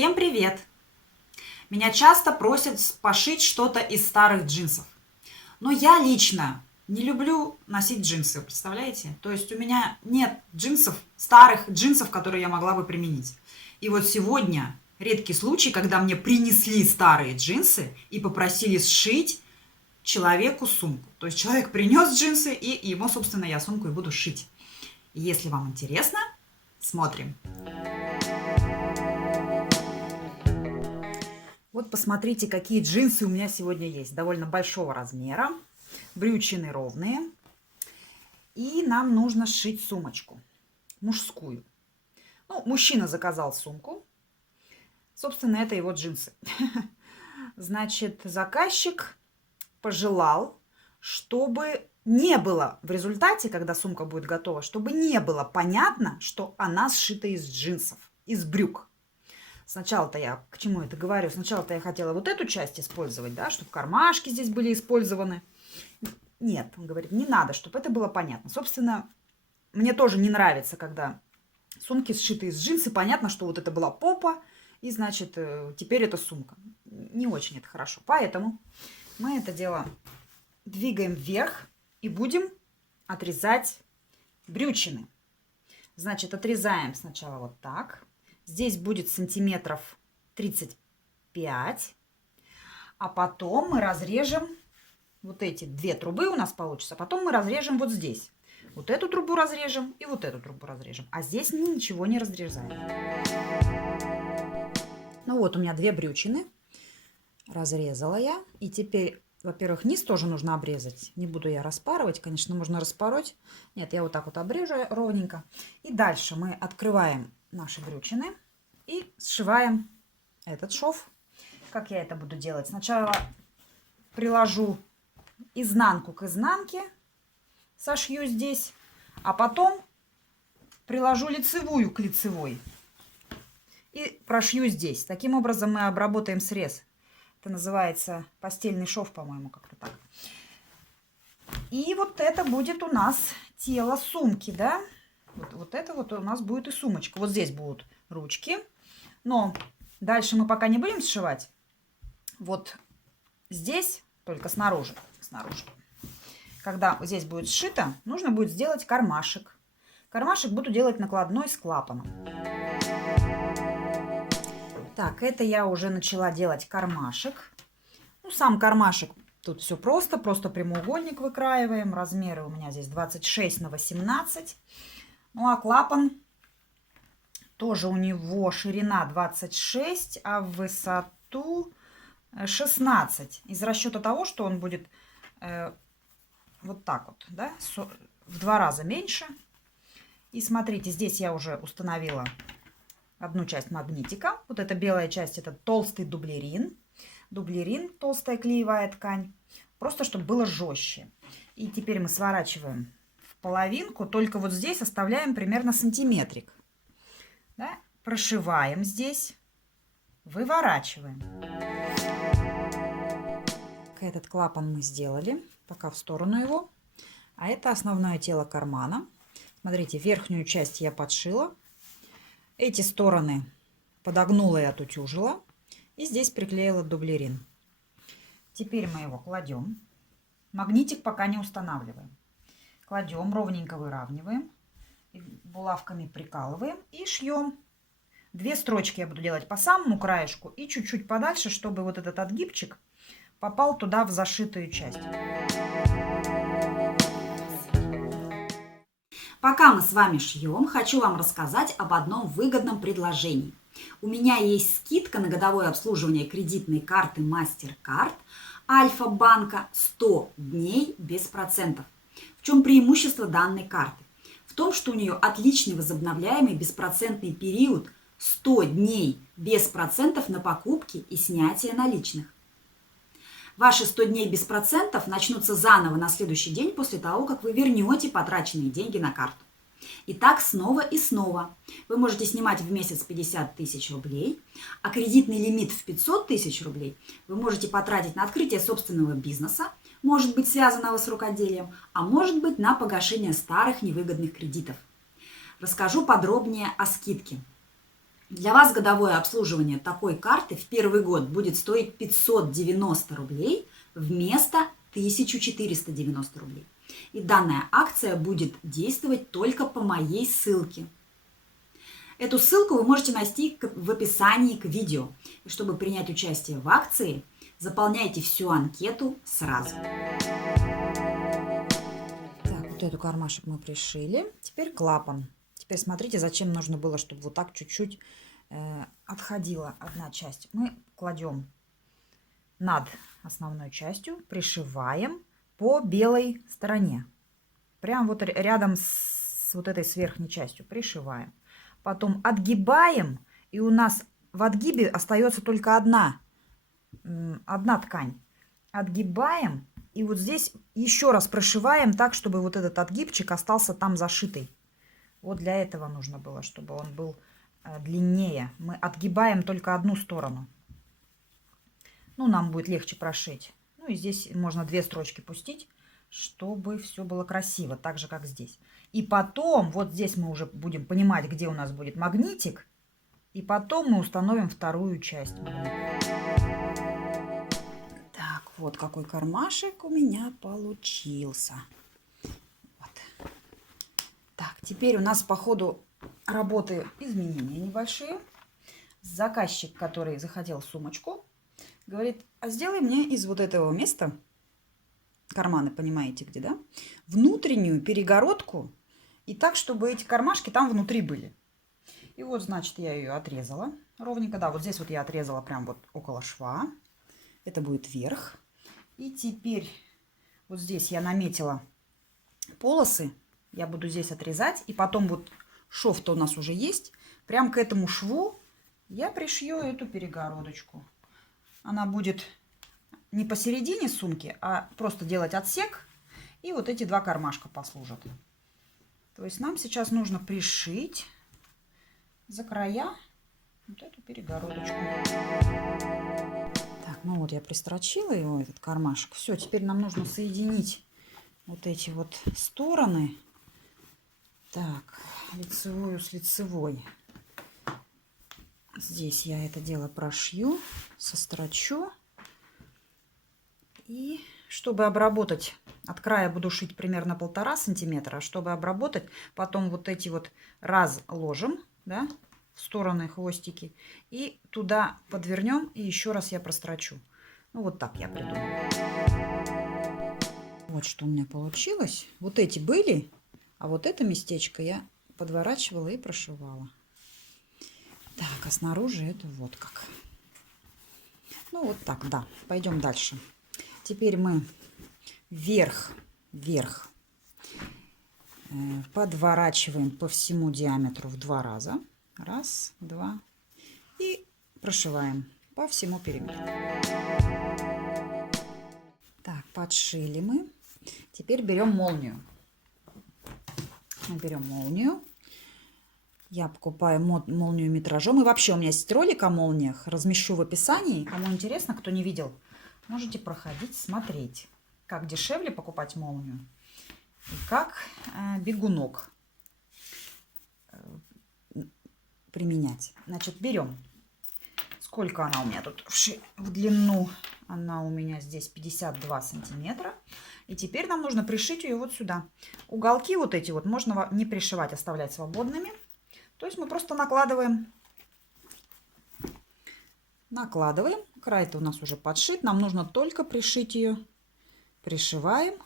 Всем привет! Меня часто просят пошить что-то из старых джинсов. Но я лично не люблю носить джинсы, представляете? То есть у меня нет джинсов, старых джинсов, которые я могла бы применить. И вот сегодня редкий случай, когда мне принесли старые джинсы и попросили сшить человеку сумку. То есть человек принес джинсы, и ему, собственно, я сумку и буду шить. И если вам интересно, смотрим. Вот посмотрите, какие джинсы у меня сегодня есть. Довольно большого размера, брючины ровные. И нам нужно сшить сумочку мужскую. Ну, мужчина заказал сумку. Собственно, это его джинсы. Значит, заказчик пожелал, чтобы не было в результате, когда сумка будет готова, чтобы не было понятно, что она сшита из джинсов, из брюк. Сначала-то я, к чему это говорю, сначала-то я хотела вот эту часть использовать, да, чтобы кармашки здесь были использованы. Нет, он говорит, не надо, чтобы это было понятно. Собственно, мне тоже не нравится, когда сумки сшиты из джинсы, понятно, что вот это была попа, и, значит, теперь это сумка. Не очень это хорошо. Поэтому мы это дело двигаем вверх и будем отрезать брючины. Значит, отрезаем сначала вот так. Здесь будет сантиметров 35. А потом мы разрежем вот эти две трубы у нас получится. Потом мы разрежем вот здесь. Вот эту трубу разрежем и вот эту трубу разрежем. А здесь мы ничего не разрезаем. Ну вот у меня две брючины. Разрезала я. И теперь, во-первых, низ тоже нужно обрезать. Не буду я распарывать. Конечно, можно распороть. Нет, я вот так вот обрежу ровненько. И дальше мы открываем наши брючины и сшиваем этот шов. Как я это буду делать? Сначала приложу изнанку к изнанке, сошью здесь, а потом приложу лицевую к лицевой и прошью здесь. Таким образом мы обработаем срез. Это называется постельный шов, по-моему, как-то так. И вот это будет у нас тело сумки, да? Вот это вот у нас будет и сумочка. Вот здесь будут ручки. Но дальше мы пока не будем сшивать. Вот здесь, только снаружи. Когда здесь будет сшито, нужно будет сделать кармашек. Кармашек буду делать накладной с клапаном. Так, это я уже начала делать кармашек. Ну, сам кармашек тут все просто прямоугольник выкраиваем. Размеры у меня здесь 26 на 18. Ну, а клапан тоже у него ширина 26, а в высоту 16. Из расчета того, что он будет вот так вот, да, в 2 раза меньше. И смотрите, здесь я уже установила одну часть магнитика. Вот эта белая часть, это толстый дублерин. Дублерин, толстая клеевая ткань. Просто, чтобы было жестче. И теперь мы сворачиваем половинку, только вот здесь оставляем примерно сантиметрик. Да? Прошиваем здесь, выворачиваем. Этот клапан мы сделали, пока в сторону его. А это основное тело кармана. Смотрите, верхнюю часть я подшила. Эти стороны подогнула и отутюжила. И здесь приклеила дублерин. Теперь мы его кладем. Магнитик пока не устанавливаем. Кладем, ровненько выравниваем, булавками прикалываем и шьем. 2 строчки я буду делать по самому краешку и чуть-чуть подальше, чтобы вот этот отгибчик попал туда в зашитую часть. Пока мы с вами шьем, хочу вам рассказать об одном выгодном предложении. У меня есть скидка на годовое обслуживание кредитной карты MasterCard Альфа-банка 100 дней без процентов. В чем преимущество данной карты? В том, что у нее отличный возобновляемый беспроцентный период 100 дней без процентов на покупки и снятие наличных. Ваши 100 дней без процентов начнутся заново на следующий день после того, как вы вернете потраченные деньги на карту. И так снова и снова. Вы можете снимать в месяц 50 тысяч рублей, а кредитный лимит в 500 тысяч рублей вы можете потратить на открытие собственного бизнеса, может быть связанного с рукоделием, а может быть на погашение старых невыгодных кредитов. Расскажу подробнее о скидке. Для вас годовое обслуживание такой карты в первый год будет стоить 590 рублей вместо 1490 рублей. И данная акция будет действовать только по моей ссылке. Эту ссылку вы можете найти в описании к видео. И чтобы принять участие в акции, заполняйте всю анкету сразу. Так, вот эту кармашек мы пришили. Теперь клапан. Теперь смотрите, зачем нужно было, чтобы вот так чуть-чуть отходила одна часть. Мы кладем над основной частью, пришиваем по белой стороне. Прям вот рядом с вот этой с верхней частью пришиваем. Потом отгибаем, и у нас в отгибе остается только одна ткань. Отгибаем, и вот здесь еще раз прошиваем так, чтобы вот этот отгибчик остался там зашитый. Вот для этого нужно было, чтобы он был длиннее. Мы отгибаем только одну сторону. Ну, нам будет легче прошить. Ну, и здесь можно 2 строчки пустить, чтобы все было красиво, так же, как здесь. И потом, вот здесь мы уже будем понимать, где у нас будет магнитик. И потом мы установим вторую часть магнита. Так, вот какой кармашек у меня получился. Вот. Так, теперь у нас по ходу работы изменения небольшие. Заказчик, который захотел сумочку, говорит, а сделай мне из вот этого места, карманы, понимаете где, да, внутреннюю перегородку, и так, чтобы эти кармашки там внутри были. И вот, значит, я ее отрезала ровненько, да, вот здесь вот я отрезала прям вот около шва. Это будет верх. И теперь вот здесь я наметила полосы. Я буду здесь отрезать. И потом вот шов-то у нас уже есть. Прям к этому шву я пришью эту перегородочку. Она будет не посередине сумки, а просто делать отсек. И вот эти 2 кармашка послужат. То есть нам сейчас нужно пришить за края вот эту перегородочку. Так, ну вот я пристрочила его, этот кармашек. Все, теперь нам нужно соединить вот эти вот стороны. Так, лицевую с лицевой. Здесь я это дело прошью, сострочу. И чтобы обработать, от края буду шить примерно 1,5 сантиметра. А чтобы обработать, потом вот эти вот разложим, да, в стороны хвостики. И туда подвернем, и еще раз я прострочу. Ну, вот так я придумала. Вот что у меня получилось. Вот эти были, а вот это местечко я подворачивала и прошивала. Так, а снаружи это вот как. Ну, вот так, да. Пойдем дальше. Теперь мы вверх подворачиваем по всему диаметру в 2 раза. 1, 2. И прошиваем по всему периметру. Так, подшили мы. Теперь берем молнию. Мы берем молнию. Я покупаю молнию метражом. И вообще у меня есть ролик о молниях. Размещу в описании. Кому интересно, кто не видел, можете проходить, смотреть, как дешевле покупать молнию и как бегунок применять. Значит, берем, сколько она у меня тут в длину, она у меня здесь 52 сантиметра. И теперь нам нужно пришить ее вот сюда. Уголки вот эти вот можно не пришивать, оставлять свободными. То есть мы просто накладываем. Край-то у нас уже подшит. Нам нужно только пришить ее. Пришиваем.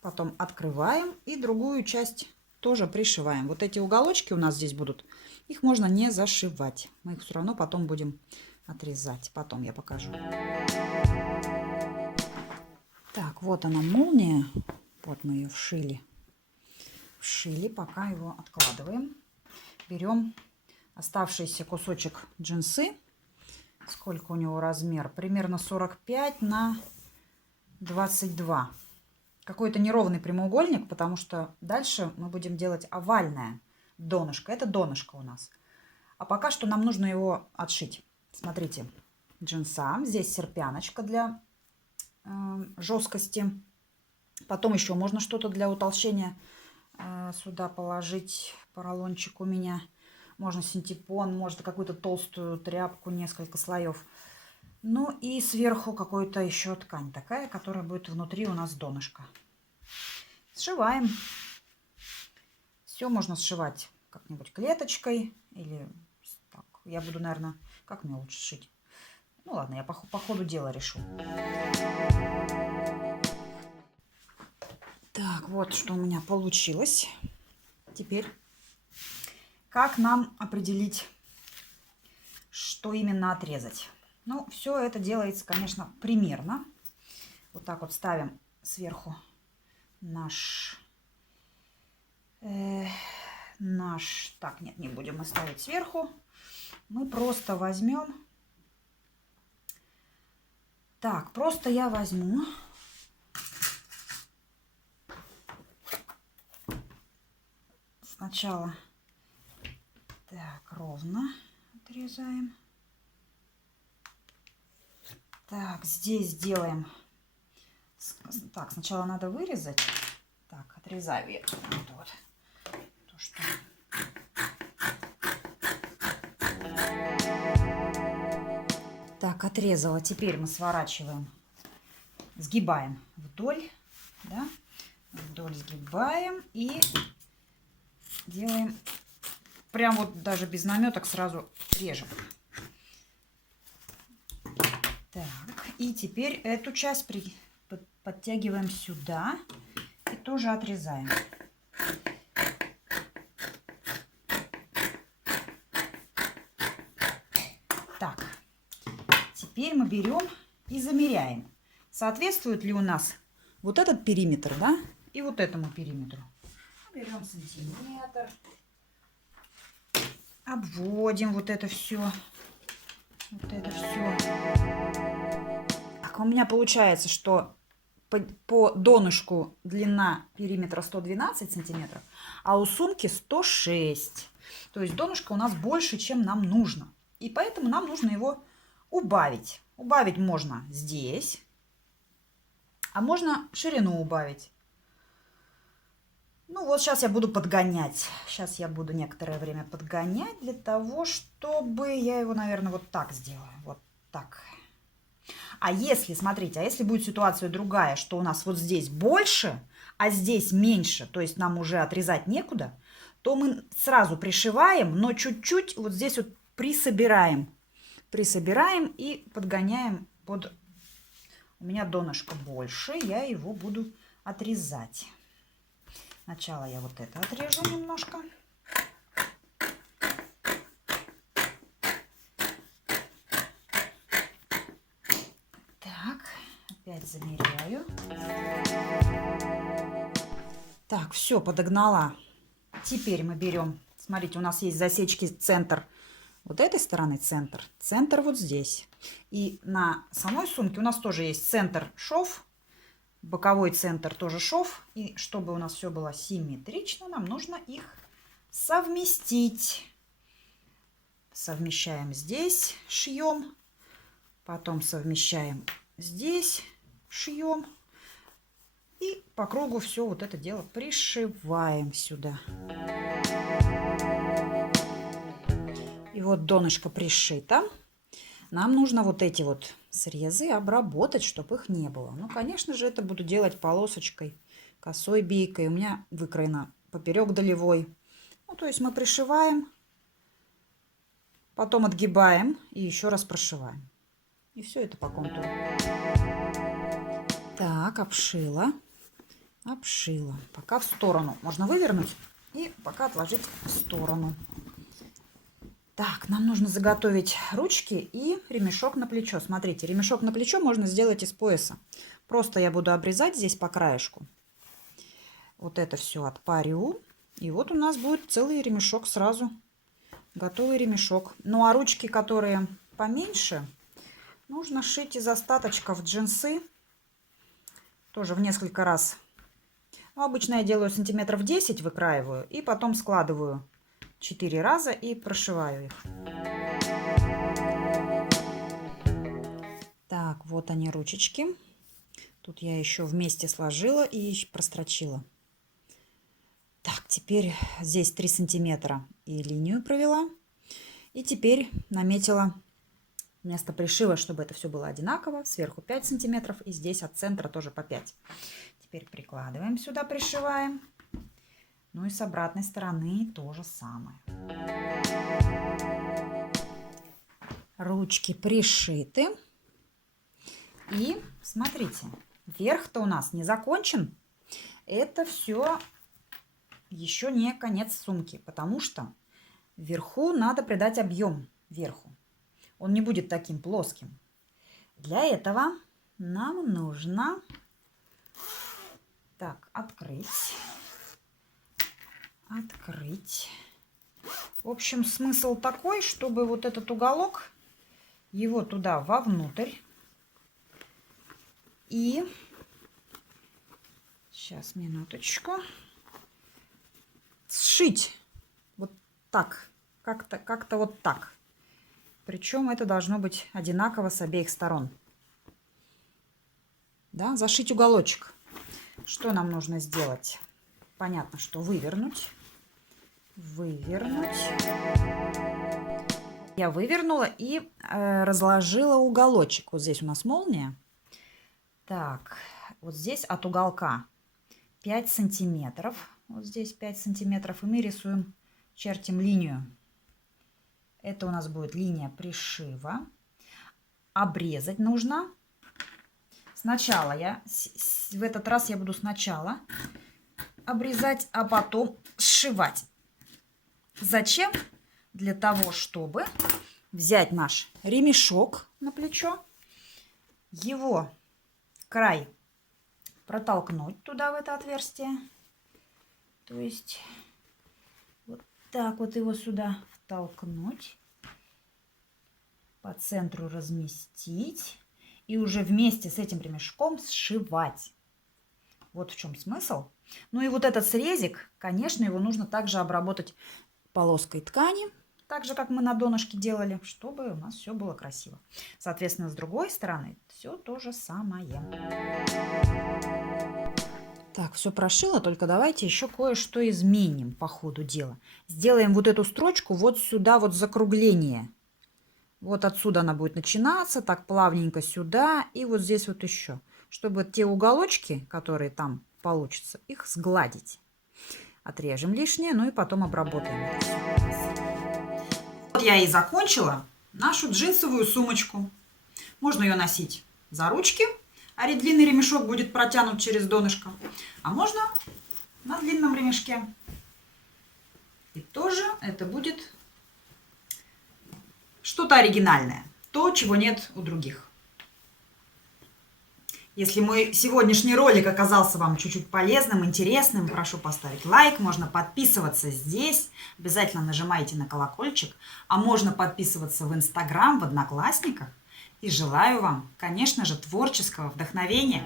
Потом открываем. И другую часть тоже пришиваем. Вот эти уголочки у нас здесь будут. Их можно не зашивать. Мы их все равно потом будем отрезать. Потом я покажу. Так, вот она молния. Вот мы ее вшили. Вшили, пока его откладываем. Берем оставшийся кусочек джинсы. Сколько у него размер? Примерно 45 на 22. Какой-то неровный прямоугольник, потому что дальше мы будем делать овальное донышко. Это донышко у нас. А пока что нам нужно его отшить. Смотрите, джинса. Здесь серпяночка для жесткости. Потом еще можно что-то для утолщения сюда положить. Поролончик у меня. можно синтепон, можно какую-то толстую тряпку, несколько слоев. Ну и сверху какую-то еще ткань такая, которая будет внутри у нас донышко. Сшиваем. Все можно сшивать как-нибудь клеточкой или так. Я буду, наверное, как мне лучше сшить? Ну ладно, я по ходу дела решу. Так, вот что у меня получилось. Теперь, как нам определить, что именно отрезать? Ну, все это делается, конечно, примерно. Вот так вот ставим сверху наш... Так, нет, не будем мы ставить сверху. Мы просто возьмем... Так, просто я возьму... Сначала так ровно отрезаем. Так, здесь делаем. Так, сначала надо вырезать. Так, отрезаю я вот. То, что... Так, отрезала. Теперь мы сворачиваем, сгибаем вдоль, да? Вдоль сгибаем и делаем, прям вот даже без наметок сразу режем. Так, и теперь эту часть подтягиваем сюда и тоже отрезаем. Так, теперь мы берем и замеряем, соответствует ли у нас вот этот периметр, да, и вот этому периметру. Берем сантиметр, обводим вот это все. Вот это все. Так, у меня получается, что по донышку длина периметра 112 сантиметров, а у сумки 106. То есть донышко у нас больше, чем нам нужно. И поэтому нам нужно его убавить. Убавить можно здесь, а можно ширину убавить. Ну вот сейчас я буду подгонять. Сейчас я буду некоторое время подгонять для того, чтобы я его, наверное, вот так сделаю. Вот так. А если, смотрите, а если будет ситуация другая, что у нас вот здесь больше, а здесь меньше, то есть нам уже отрезать некуда, то мы сразу пришиваем, но чуть-чуть вот здесь вот присобираем. Присобираем и подгоняем под... У меня донышко больше, я его буду отрезать. Сначала я вот это отрежу немножко. Так, опять замеряю. Так, все, подогнала. Теперь мы берем, смотрите, у нас есть засечки центр вот этой стороны, центр вот здесь. И на самой сумке у нас тоже есть центр шов. Боковой центр тоже шов. И чтобы у нас все было симметрично, нам нужно их совместить. Совмещаем здесь, шьем. Потом совмещаем здесь, шьем. И по кругу все вот это дело пришиваем сюда. И вот донышко пришито. Нам нужно вот эти вот срезы обработать, чтобы их не было. Ну, конечно же, это буду делать полосочкой, косой бийкой. У меня выкроена поперек долевой. Ну, то есть мы пришиваем, потом отгибаем и еще раз прошиваем. И все это по контуру. Так, обшила. Обшила. Пока в сторону. Можно вывернуть и пока отложить в сторону. Так, нам нужно заготовить ручки и ремешок на плечо. Смотрите, ремешок на плечо можно сделать из пояса. Просто я буду обрезать здесь по краешку. Вот это все отпарю. И вот у нас будет целый ремешок сразу. Готовый ремешок. Ну а ручки, которые поменьше, нужно шить из остаточков джинсы. Тоже в несколько раз. Ну, обычно я делаю сантиметров 10, выкраиваю. И потом складываю 4 раза и прошиваю их. Так, вот они ручечки. Тут я еще вместе сложила и прострочила. Так, теперь здесь 3 сантиметра. и линию провела. И теперь наметила место пришива, чтобы это все было одинаково. Сверху 5 сантиметров и здесь от центра тоже по 5. Теперь прикладываем сюда, пришиваем. Ну и с обратной стороны то же самое. Ручки пришиты. И смотрите, верх-то у нас не закончен. Это все еще не конец сумки, потому что вверху надо придать объем верху. Он не будет таким плоским. Для этого нам нужно так открыть. В общем, смысл такой, чтобы вот этот уголок, его туда вовнутрь. И сейчас, минуточку. Сшить вот так, как-то вот так. Причем это должно быть одинаково с обеих сторон. Да, зашить уголочек. Что нам нужно сделать? Понятно, что вывернуть. Я вывернула и разложила уголочек. Вот здесь у нас молния. Так, вот здесь от уголка 5 сантиметров. Вот здесь 5 сантиметров. И мы рисуем, чертим линию. Это у нас будет линия пришива. Обрезать нужно. Сначала в этот раз я буду сначала обрезать, а потом сшивать. Зачем? Для того, чтобы взять наш ремешок на плечо, его край протолкнуть туда, в это отверстие. То есть вот так вот его сюда втолкнуть, по центру разместить и уже вместе с этим ремешком сшивать. Вот в чем смысл. Ну и вот этот срезик, конечно, его нужно также обработать полоской ткани, так же, как мы на донышке делали, чтобы у нас все было красиво. Соответственно, с другой стороны все то же самое. Так, все прошила, только давайте еще кое-что изменим по ходу дела. Сделаем вот эту строчку вот сюда, вот закругление. Вот отсюда она будет начинаться, так плавненько сюда и вот здесь вот еще. Чтобы те уголочки, которые там получатся, их сгладить. Отрежем лишнее, ну и потом обработаем. Вот я и закончила нашу джинсовую сумочку. Можно ее носить за ручки, а длинный ремешок будет протянут через донышко. А можно на длинном ремешке. И тоже это будет что-то оригинальное. То, чего нет у других. Если мой сегодняшний ролик оказался вам чуть-чуть полезным, интересным, прошу поставить лайк. Можно подписываться здесь. Обязательно нажимайте на колокольчик. А можно подписываться в Инстаграм, в Одноклассниках. И желаю вам, конечно же, творческого вдохновения.